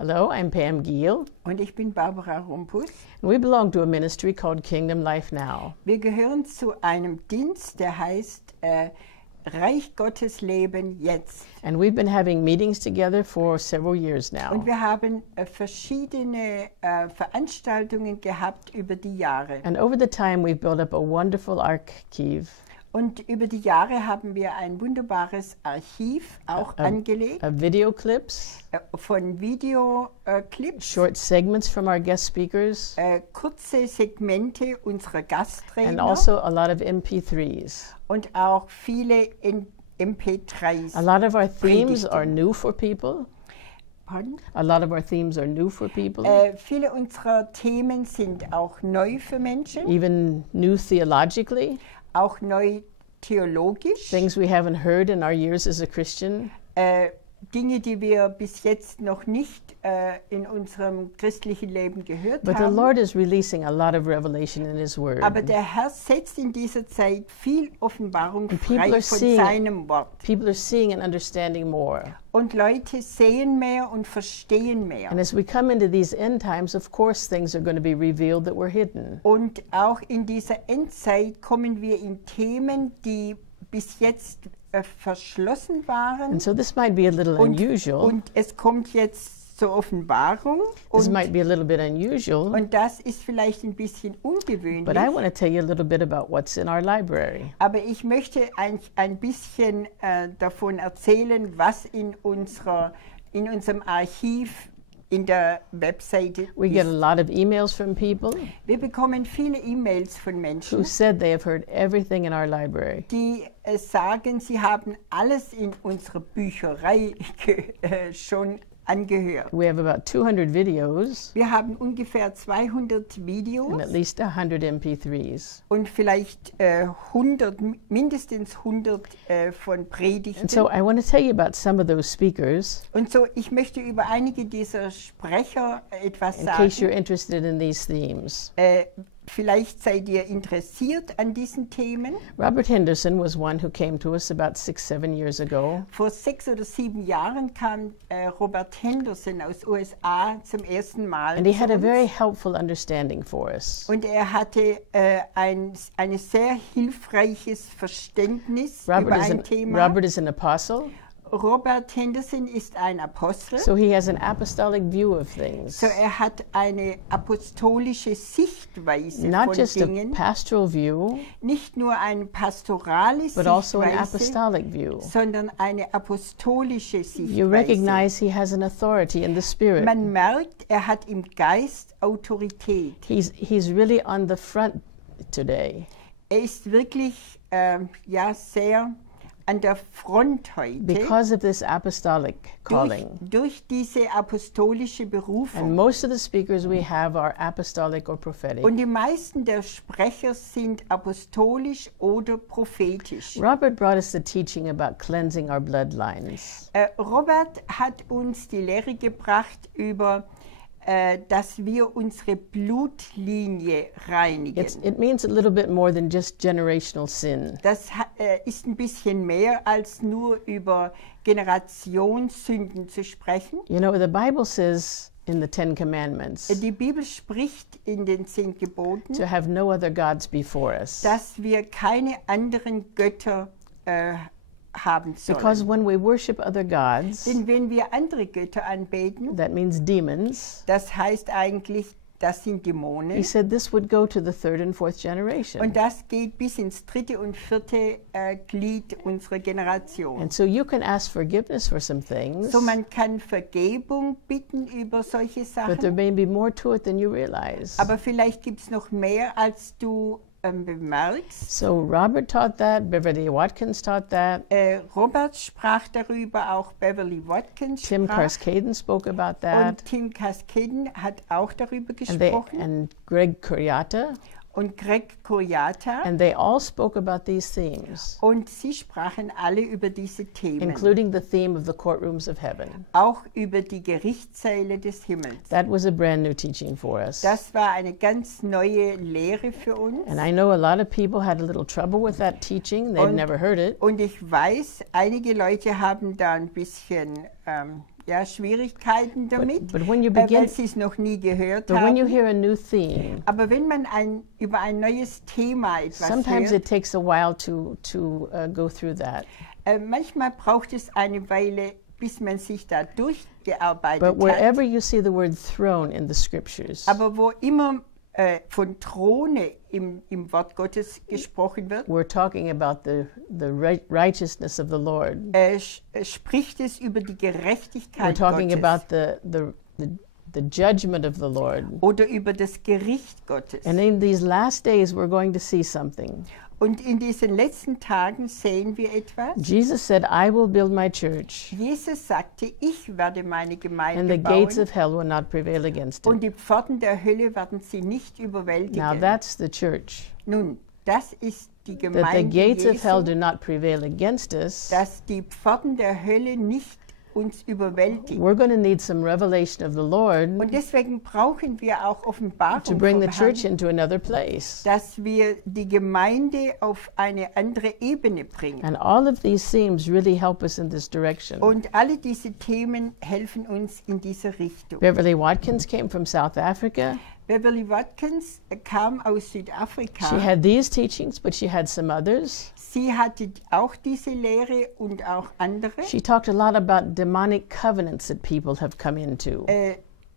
Hello, I'm Pam Giehl. Und ich bin Barbara Rumpus. And we belong to a ministry called Kingdom Life Now. Wir gehören zu einem Dienst, der heißt Reich Gottes Leben jetzt. And we've been having meetings together for several years now. Und wir haben verschiedene Veranstaltungen gehabt über die Jahre. And over the time we've built up a wonderful archive. Und über die Jahre haben wir ein wunderbares Archiv auch angelegt. Video clips. Von Videoclips. Short segments from our guest speakers. Kurze Segmente unserer Gastredner. And also a lot of MP3s. Und auch viele MP3s. A lot of our themes are new for people. Pardon? A lot of our themes are new for people. Viele unserer Themen sind auch neu für Menschen. Even new theologically. Auch neu theologisch. Things we haven't heard in our years as a Christian. Dinge, die wir bis jetzt noch nicht in unserem christlichen Leben gehört But haben. the Lord is releasing a lot of revelation in His Word. Aber der Herr setzt in dieser Zeit viel Offenbarung And people frei are von seeing seinem Wort. People are seeing and understanding more. Und Leute sehen mehr und verstehen mehr. And as we come into these end times, of course, things are going to be revealed that were hidden. Und auch in dieser Endzeit kommen wir in Themen, die bis jetzt verschlossen waren. And so this might be a little unusual. Und es kommt jetzt zur Offenbarung. This might be a little bit unusual. Und das ist vielleicht ein bisschen ungewöhnlich. But I want to tell you a little bit about what's in our library. Aber ich möchte ein bisschen davon erzählen, was in unserem Archiv in der Webseite We ist. get a lot of emails from people Wir bekommen viele E-Mails von Menschen, who said they have heard everything in our library. die sagen, sie haben alles in unserer Bücherei schon angehört. We have about 200 videos Wir haben ungefähr 200 Videos and at least 100 MP3s. und vielleicht mindestens 100 von Predigten. And so I want to tell you about some of those speakers Und so, ich möchte über einige dieser Sprecher etwas in case you're sagen. interested in these themes. Vielleicht seid ihr interessiert an diesen Themen. Robert Henderson was one who came to us about 6-7 years ago. Vor 6 oder 7 Jahren kam Robert Henderson aus USA zum ersten Mal And he zu had a uns. very helpful understanding for us. Und er hatte ein sehr hilfreiches Verständnis über ein Thema. Robert is an apostle, Robert Henderson ist ein Apostel. so he has an apostolic view of things. So er hat eine apostolische Sichtweise Not von just a Dingen. pastoral view, Nicht nur eine pastorale but also an Sichtweise, apostolic view. sondern eine apostolische You Sichtweise. recognize he has an authority in the Spirit. Man merkt, er hat im Geist Autorität. He's really on the front today. Er ist wirklich sehr an der Front heute Because of this apostolic calling. durch diese apostolische And Berufung. most of the speakers we have are apostolic or prophetic. Und die meisten der Sprecher sind apostolisch oder prophetisch. Robert brought us the teaching about cleansing our bloodlines. Robert hat uns die Lehre gebracht über dass wir unsere Blutlinie reinigen. It means a little bit more than just generational sin. Das ist ein bisschen mehr als nur über Generationssünden zu sprechen. You know, the Bible says in the Ten Commandments Die Bibel spricht in den 10 Geboten, to have no other gods before us. dass wir keine anderen Götter haben Because sollen. when we worship other gods, Denn wenn wir andere Götter anbeten, that means demons, das heißt eigentlich, das sind he Dämonen. said this would go to the third and fourth generation. Und das geht bis ins 3. und 4. Glied unserer Generation. And so you can ask forgiveness for some things, So man kann Vergebung bitten über solche but there Sachen, may be more to it than you realize. aber vielleicht gibt es noch mehr, als du bemerkst. So Robert taught that, Beverly Watkins taught that, Robert sprach darüber, auch Beverly Watkins Tim sprach. Carskaden spoke about that, Und Tim Cascaden hat auch darüber and gesprochen. Greg Kuriata, Und Greg Kuriata. and they all spoke about these themes, Und sie sprachen alle über diese Themen. including the theme of the courtrooms of heaven. Auch über die Gerichtssäle des Himmels. That was a brand new teaching for us. Das war eine ganz neue Lehre für uns. And I know a lot of people had a little trouble with that teaching. They've Und- never heard it. Und ich weiß, einige Leute haben da ein bisschen ja, Schwierigkeiten damit, but when you weil begin, sie es noch nie gehört but when you haben. hear a new theme, Aber wenn man über ein neues Thema etwas sometimes hört, it takes a while to go through that. Manchmal braucht es eine Weile, bis man sich da durchgearbeitet But hat. wherever you see the word throne in the scriptures, Aber wo immer von Throne im Wort Gottes gesprochen wird, we're talking about the righteousness of the Lord. Spricht es über die We're Gerechtigkeit talking Gottes about the judgment of the Lord. oder über das Gericht Gottes. And in these last days, we're going to see something. Und in diesen letzten Tagen sehen wir etwas. Jesus said, I will build my church, Jesus sagte, ich werde meine and Gemeinde the gates bauen of hell will not prevail against und it. die Pforten der Hölle werden sie nicht Now überwältigen. that's the church. Nun, das ist die That the Gemeinde gates of hell Jesu, do not prevail against us. dass die Pforten der Hölle nicht uns überwältigen. We're going to need some revelation of the Lord Und deswegen brauchen wir auch Offenbarung to bring the vom church Herrn, into another place. dass wir die Gemeinde auf eine andere Ebene bringen. And all of these themes really help us in this direction. Und alle diese Themen helfen uns in diese Richtung. Beverly Watkins came from South Africa. Beverly Watkins kam aus She Südafrika. had these teachings, but she had some others. Sie hatte auch diese Lehre und auch andere. She talked a lot about demonic covenants that people have come into.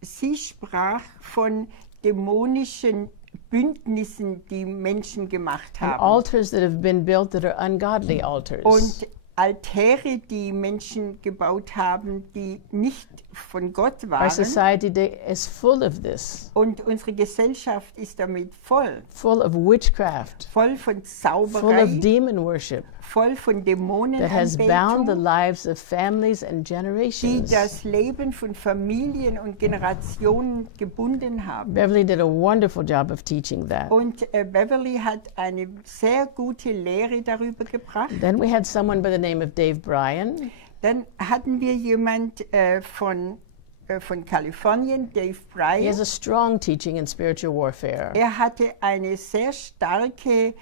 Sie sprach von dämonischen Bündnissen, die Menschen gemacht And haben. altars that have been built that are ungodly altars. Und Altäre, die Menschen gebaut haben, die nicht von Gott Our waren. society today is full of this, Und unsere Gesellschaft ist damit voll. full of witchcraft, Voll von full of Zauberei, demon worship voll von that has bound the Dämonenanbetung, lives of families and die generations. das Leben von Familien und Generationen gebunden haben. Beverly did a wonderful job of teaching that. Und Beverly hat eine sehr gute Lehre darüber gebracht. Then we had someone by the name of Dave Bryan. Dann hatten wir jemand von Kalifornien, Dave He has Bryan. a strong teaching in spiritual warfare. Er hatte eine sehr starke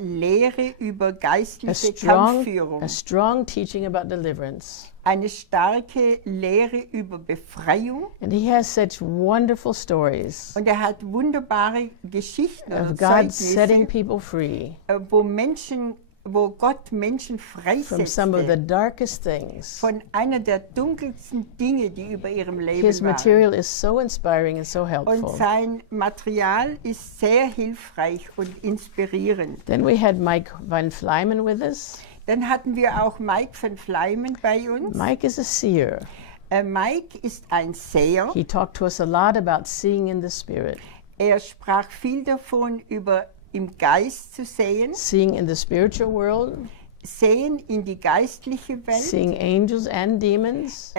Lehre über geistliche Kampfführung. A strong teaching about deliverance. Eine starke Lehre über Befreiung. And he has such wonderful stories Und er hat wunderbare Geschichten oder of God setting Zeugnisse, people free wo Gott Menschen from some of the freisetzte darkest things. von einer der dunkelsten Dinge, die über ihrem Leben His waren. material is so inspiring and so Und helpful. sein Material ist sehr hilfreich und inspirierend. Then we had Mike Van Flymen with us. Dann hatten wir auch Mike van Flymen bei uns. Mike is a seer. Mike ist ein Seher. He talked to us a lot about seeing in the spirit, Er sprach viel davon, über im Geist zu sehen, seeing in the spiritual world, sehen in die geistliche Welt, seeing angels and demons,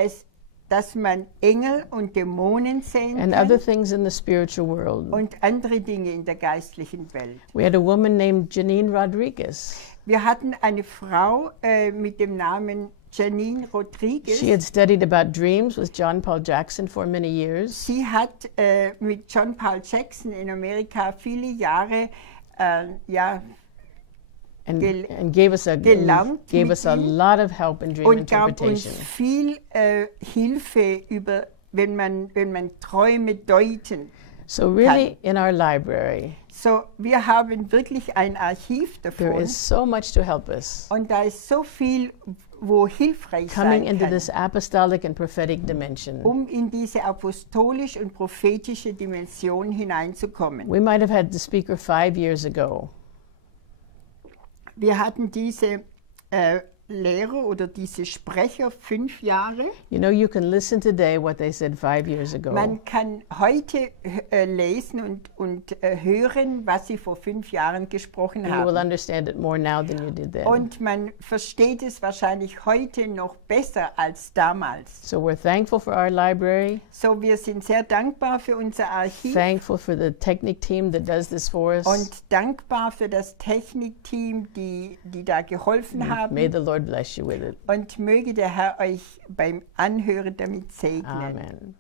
dass man Engel und Dämonen sehen and kann other things in the spiritual world. und andere Dinge in der geistlichen Welt. We had a woman named Janine Rodriguez. Wir hatten eine Frau mit dem Namen Janine Rodriguez. She had studied about dreams with John Paul Jackson for many years. Sie hat mit John Paul Jackson in Amerika viele Jahre And gave us a gelernt gave mit us a ihm lot of help in dream und gab uns interpretation. viel Hilfe über, wenn man Träume deuten. So really, in our library, So, wir haben wirklich ein Archiv there davon is so much to help us und da ist so viel, wo hilfreich coming sein into kann, this apostolic and prophetic dimension. in diese apostolisch und prophetische Dimension hineinzukommen. We might have had the speaker 5 years ago. Wir hatten diese Lehrer oder diese Sprecher 5 Jahre. You know, you can listen today what they said 5 years ago. Man kann heute lesen und hören, was sie vor 5 Jahren gesprochen You will haben. understand it more now than you did then. Und man versteht es wahrscheinlich heute noch besser als damals. So we're thankful for our library, So, wir sind sehr dankbar für unser Archiv thankful for the technic team that does this for us. und dankbar für das Technikteam, die da geholfen haben. May the Lord bless you with it. Und möge der Herr euch beim Anhören damit segnen. Amen.